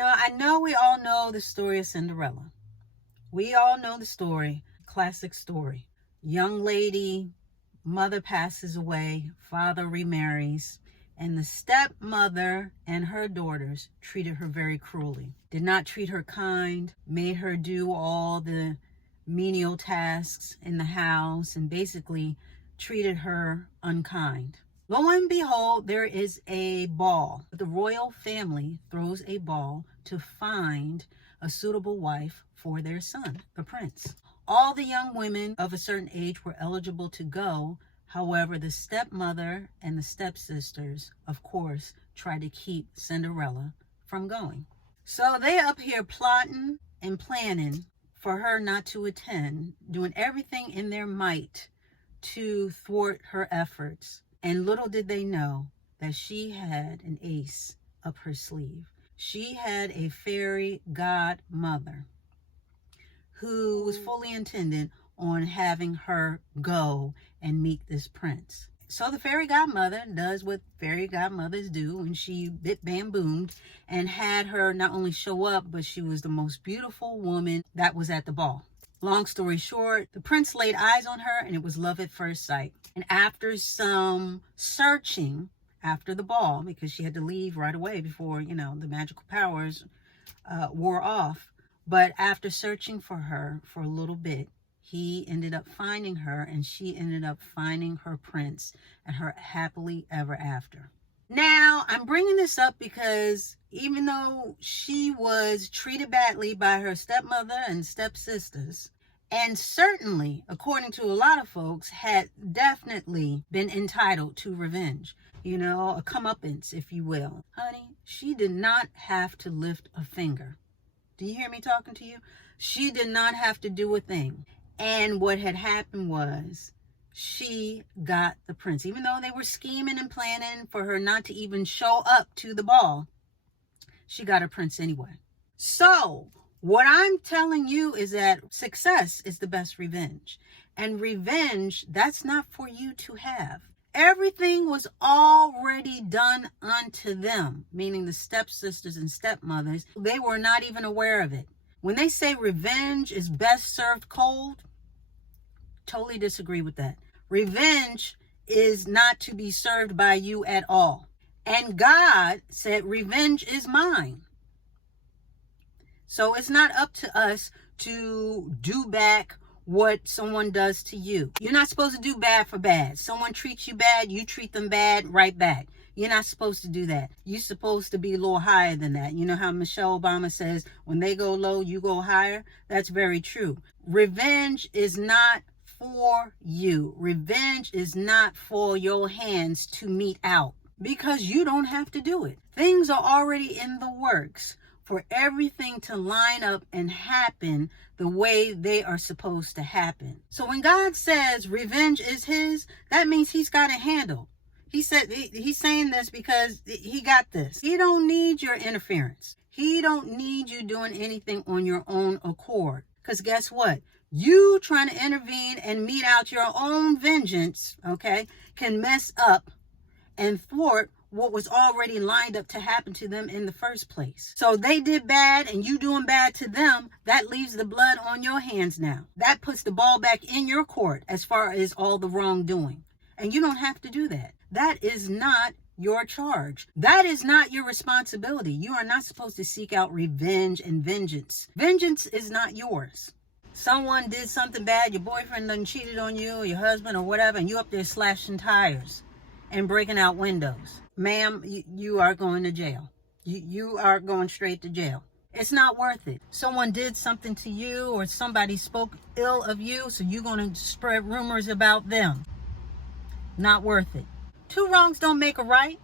I know we all know the story of Cinderella. We all know the story, classic story. Young lady, mother passes away, father remarries, and the stepmother and her daughters treated her very cruelly. Did not treat her kind, made her do all the menial tasks in the house, and basically treated her unkind. Lo and behold, there is a ball. The royal family throws a ball to find a suitable wife for their son, the prince. All the young women of a certain age were eligible to go. However, the stepmother and the stepsisters, of course, tried to keep Cinderella from going. So they up here plotting and planning for her not to attend, doing everything in their might to thwart her efforts. And little did they know that she had an ace up her sleeve. She had a fairy godmother who was fully intended on having her go and meet this prince. So the fairy godmother does what fairy godmothers do, and she bit bam boomed and had her not only show up, but she was the most beautiful woman that was at the ball. Long story short, the prince laid eyes on her, and it was love at first sight. And after some searching after the ball, because she had to leave right away before, the magical powers wore off. But after searching for her for a little bit, he ended up finding her, and she ended up finding her prince and her happily ever after. Now, I'm bringing this up because even though she was treated badly by her stepmother and stepsisters, and certainly, according to a lot of folks, had definitely been entitled to revenge, a comeuppance, if you will. Honey, she did not have to lift a finger. Do you hear me talking to you? She did not have to do a thing. And what had happened was she got the prince. Even though they were scheming and planning for her not to even show up to the ball, she got her prince anyway. So what I'm telling you is that success is the best revenge. And revenge, that's not for you to have. Everything was already done unto them, meaning the stepsisters and stepmothers. They were not even aware of it. When they say revenge is best served cold, totally disagree with that. Revenge is not to be served by you at all. And God said, revenge is mine. So it's not up to us to do back what someone does to you. You're not supposed to do bad for bad. Someone treats you bad, you treat them bad right back. You're not supposed to do that. You're supposed to be a little higher than that. You know how Michelle Obama says, when they go low, you go higher? That's very true. Revenge is not for you. Revenge is not for your hands to mete out, because you don't have to do it. Things are already in the works for everything to line up and happen the way they are supposed to happen. So when God says revenge is his, that means he's got it handled. He's saying this because he got this. He don't need your interference. He don't need you doing anything on your own accord. Because guess what? You trying to intervene and mete out your own vengeance, okay, can mess up and thwart what was already lined up to happen to them in the first place. So they did bad and you doing bad to them, that leaves the blood on your hands now. That puts the ball back in your court as far as all the wrongdoing. And you don't have to do that. That is not your charge. That is not your responsibility. You are not supposed to seek out revenge and vengeance. Vengeance is not yours. Someone did something bad, your boyfriend done cheated on you, or your husband or whatever, and you up there slashing tires and breaking out windows. Ma'am, you are going to jail. You are going straight to jail. It's not worth it. Someone did something to you, or somebody spoke ill of you, so you're going to spread rumors about them. Not worth it. Two wrongs don't make a right.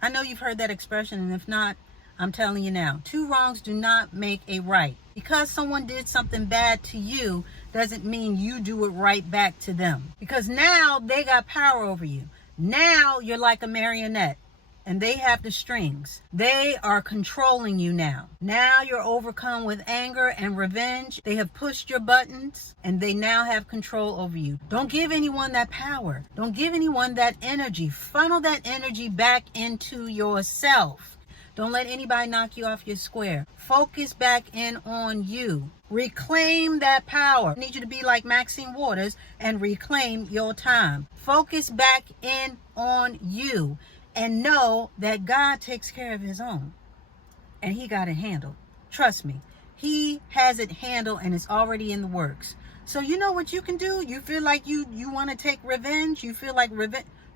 I know you've heard that expression, and if not, I'm telling you now. Two wrongs do not make a right. Because someone did something bad to you doesn't mean you do it right back to them. Because now they got power over you. Now you're like a marionette and they have the strings. They are controlling you now. Now you're overcome with anger and revenge. They have pushed your buttons and they now have control over you. Don't give anyone that power. Don't give anyone that energy. Funnel that energy back into yourself. Don't let anybody knock you off your square. Focus back in on you. Reclaim that power. I need you to be like Maxine Waters and reclaim your time. Focus back in on you and know that God takes care of his own. And he got it handled. Trust me. He has it handled and it's already in the works. So you know what you can do? You feel like you want to take revenge? You feel like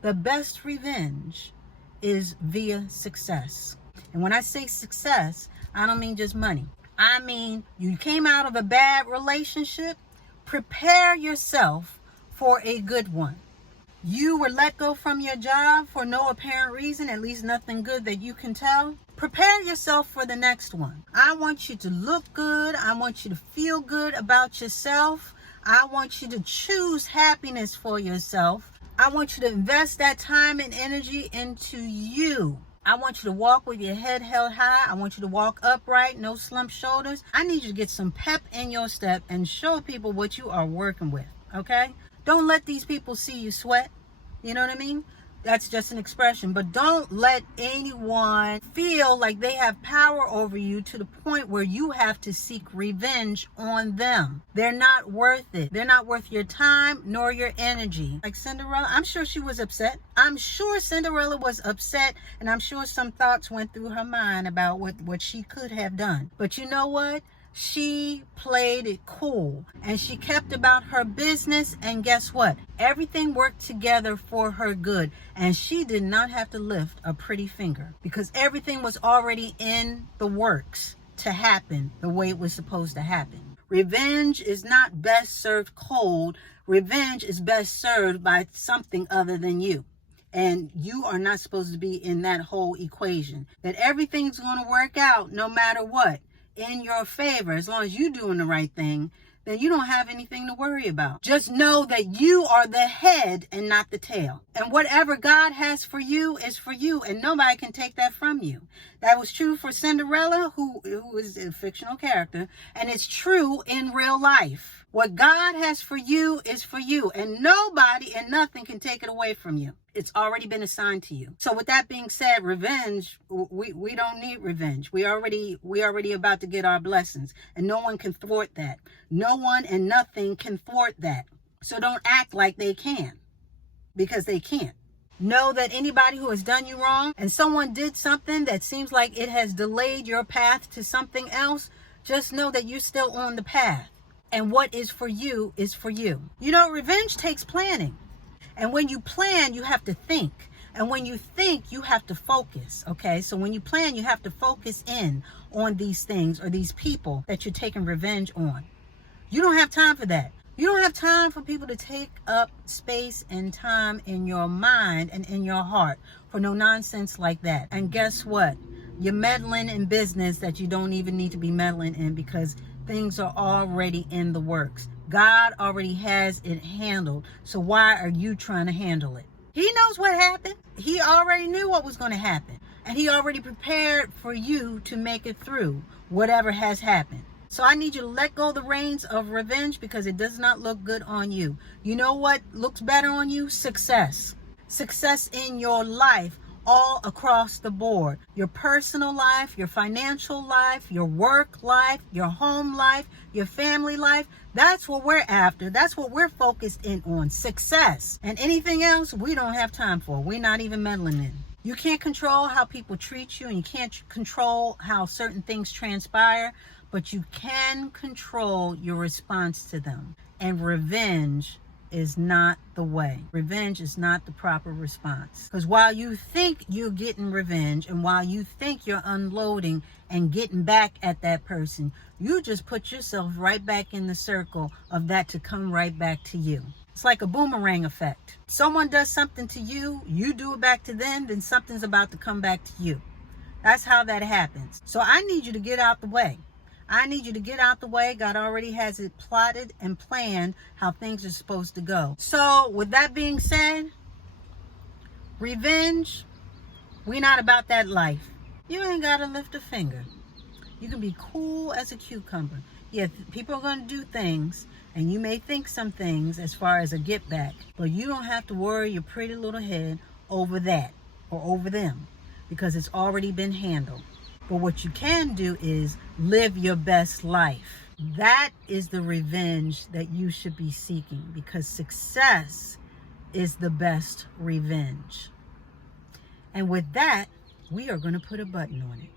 the best revenge is via success. And when I say success, I don't mean just money. I mean, you came out of a bad relationship. Prepare yourself for a good one. You were let go from your job for no apparent reason, at least nothing good that you can tell. Prepare yourself for the next one. I want you to look good. I want you to feel good about yourself. I want you to choose happiness for yourself. I want you to invest that time and energy into you. I want you to walk with your head held high. I want you to walk upright, no slumped shoulders. I need you to get some pep in your step and show people what you are working with, okay? Don't let these people see you sweat. You know what I mean? That's just an expression. But don't let anyone feel like they have power over you to the point where you have to seek revenge on them. They're not worth it. They're not worth your time nor your energy. Like Cinderella, I'm sure she was upset. I'm sure Cinderella was upset, and I'm sure some thoughts went through her mind about what she could have done. But you know what? She played it cool and she kept about her business, and guess what? Everything worked together for her good, and she did not have to lift a pretty finger because everything was already in the works to happen the way it was supposed to happen. Revenge is not best served cold. Revenge is best served by something other than you. And you are not supposed to be in that whole equation. That everything's going to work out no matter what, in your favor. As long as you're doing the right thing, then you don't have anything to worry about. Just know that you are the head and not the tail. And whatever God has for you is for you, and nobody can take that from you. That was true for Cinderella, who is a fictional character, and it's true in real life. What God has for you is for you, and nobody and nothing can take it away from you. It's already been assigned to you. So with that being said, revenge, we don't need revenge. We already about to get our blessings, and no one can thwart that. No one and nothing can thwart that. So don't act like they can, because they can't. Know that anybody who has done you wrong and someone did something that seems like it has delayed your path to something else, just know that you're still on the path. And what is for you is for you. You know, revenge takes planning. And when you plan, you have to think. And when you think, you have to focus, okay? So when you plan, you have to focus in on these things or these people that you're taking revenge on. You don't have time for that. You don't have time for people to take up space and time in your mind and in your heart for no nonsense like that. And guess what? You're meddling in business that you don't even need to be meddling in, because things are already in the works. God already has it handled. So why are you trying to handle it? He knows what happened. He already knew what was going to happen. And he already prepared for you to make it through whatever has happened. So I need you to let go of the reins of revenge, because it does not look good on you. You know what looks better on you? Success. Success in your life, all across the board. Your personal life, your financial life, your work life, your home life, your family life. That's what we're after. That's what we're focused in on. Success. And anything else, we don't have time for. We're not even meddling in. You can't control how people treat you, and you can't control how certain things transpire, but you can control your response to them. And revenge is not the way. Revenge is not the proper response. Because while you think you're getting revenge, and while you think you're unloading and getting back at that person, you just put yourself right back in the circle of that to come right back to you. It's like a boomerang effect. Someone does something to you, you do it back to them, then something's about to come back to you. That's how that happens. So I need you to get out the way. I need you to get out the way. God already has it plotted and planned how things are supposed to go. So with that being said, revenge, we're not about that life. You ain't got to lift a finger. You can be cool as a cucumber. Yeah, people are going to do things, and you may think some things as far as a get back, but you don't have to worry your pretty little head over that or over them, because it's already been handled. But what you can do is live your best life. That is the revenge that you should be seeking, because success is the best revenge. And with that, we are going to put a button on it.